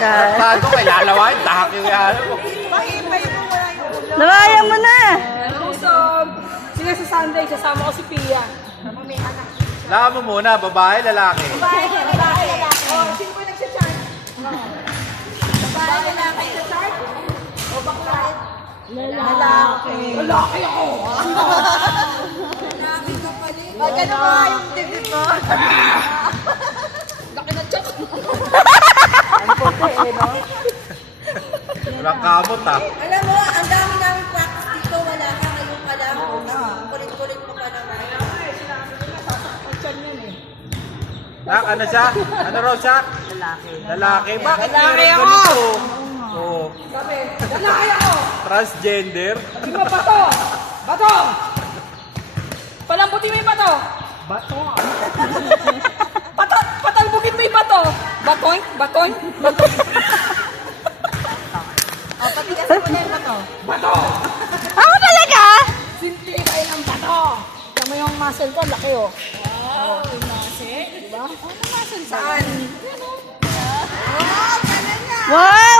Saan ko kay lalawain? Dahak yung yan. Lawayan mo na. Sige sa Sunday, sasama ko si Pia. Lahat mo muna, babae, lalaki. Lalaki. Oh, sino ba nagsachart? Babae, lalaki sa-chart? O bakla? Lalaki. Lalaki ako. Lalaki ka pa rin. Magano ba yung dibdib mo? Laki na chok. Ang puti eh, no? Walang kamot ah. Alam mo, ang dami namin practice dito. Wala ka ngayon pa lang. Kulit-kulit mo pa naman. Nak, ano siya? Ano raw siya? Lalaki. Lalaki. Bakit Lalaki meron ako. ganito? Oo. Sabi, lalaki ako. Transgender. Di ba bato? Bato! Palambutin mo yung bato. Bato? Patalbugin mo yung bato. Batoy? Batoy? Batoy? Patigasin mo na yung bato. Bato! Ako talaga? Simple kayo ng bato. Alam mo yung muscle ko, laki oh. Oh, yung muscle. Diba? Saan? Wow,